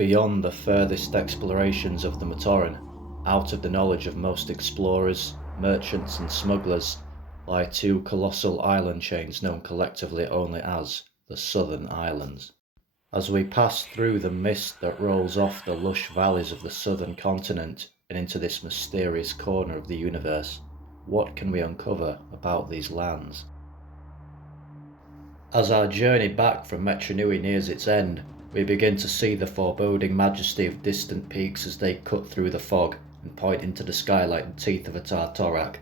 Beyond the furthest explorations of the Matoran, out of the knowledge of most explorers, merchants and smugglers, lie two colossal island chains known collectively only as the Southern Islands. As we pass through the mist that rolls off the lush valleys of the southern continent and into this mysterious corner of the universe, what can we uncover about these lands? As our journey back from Metru Nui nears its end, we begin to see the foreboding majesty of distant peaks as they cut through the fog and point into the sky like the teeth of a Tartorak.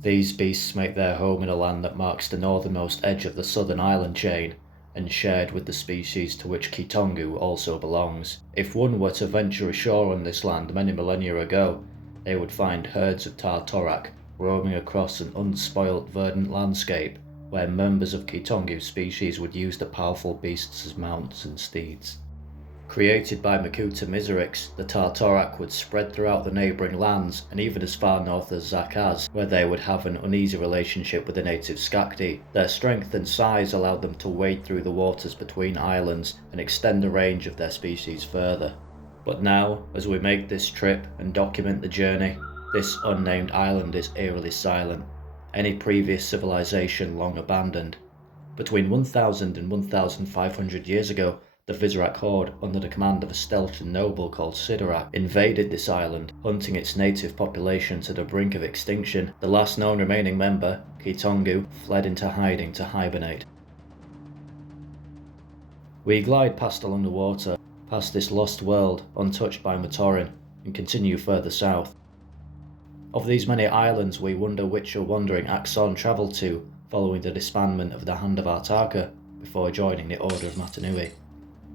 These beasts make their home in a land that marks the northernmost edge of the southern island chain, and shared with the species to which Kitongu also belongs. If one were to venture ashore on this land many millennia ago, they would find herds of Tartorak roaming across an unspoilt verdant landscape, where members of Kitongu species would use the powerful beasts as mounts and steeds. Created by Makuta Miserix, the Tartorak would spread throughout the neighbouring lands and even as far north as Zakaz, where they would have an uneasy relationship with the native Skakti. Their strength and size allowed them to wade through the waters between islands and extend the range of their species further. But now, as we make this trip and document the journey, this unnamed island is eerily silent, any previous civilization long abandoned. Between 1000 and 1500 years ago, the Vizrak horde, under the command of a Steltian noble called Sidorak, invaded this island, hunting its native population to the brink of extinction. The last known remaining member, Kitongu, fled into hiding to hibernate. We glide past along the water, past this lost world, untouched by Matoran, and continue further south. Of these many islands, we wonder which a wandering Axon travelled to following the disbandment of the Hand of Artaka before joining the Order of Matanui.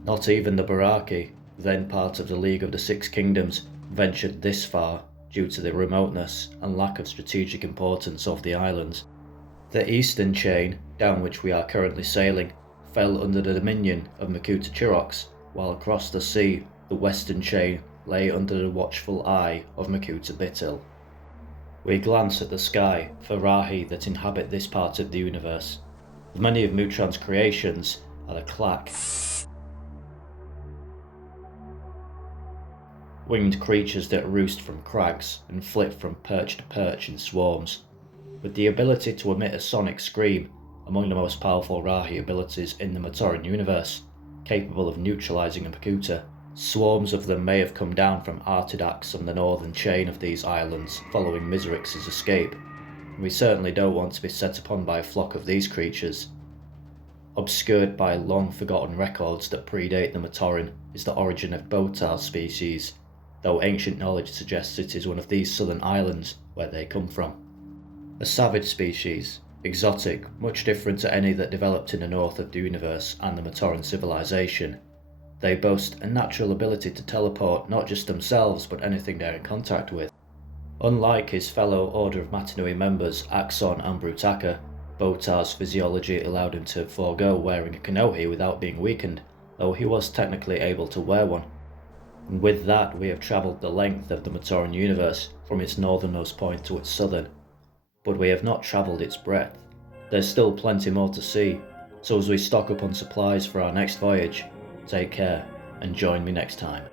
Not even the Baraki, then part of the League of the Six Kingdoms, ventured this far due to the remoteness and lack of strategic importance of the islands. The eastern chain, down which we are currently sailing, fell under the dominion of Makuta Chirox, while across the sea, the western chain lay under the watchful eye of Makuta Bitil. We glance at the sky for Rahi that inhabit this part of the universe. Many of Mutran's creations are the Clack, winged creatures that roost from crags and flit from perch to perch in swarms. With the ability to emit a sonic scream, among the most powerful Rahi abilities in the Matoran universe, capable of neutralizing a Makuta, swarms of them may have come down from Artidax on the northern chain of these islands following Miserix's escape. We certainly don't want to be set upon by a flock of these creatures. Obscured by long forgotten records that predate the Matoran is the origin of Botar's species, though ancient knowledge suggests it is one of these southern islands where they come from. A savage species, exotic, much different to any that developed in the north of the universe and the Matoran civilization. They boast a natural ability to teleport not just themselves but anything they're in contact with. Unlike his fellow Order of Matanui members Axon and Brutaka, Botar's physiology allowed him to forego wearing a kanohi without being weakened, though he was technically able to wear one. And with that, we have travelled the length of the Matoran universe, from its northernmost point to its southern. But we have not travelled its breadth. There's still plenty more to see, so as we stock up on supplies for our next voyage, take care and join me next time.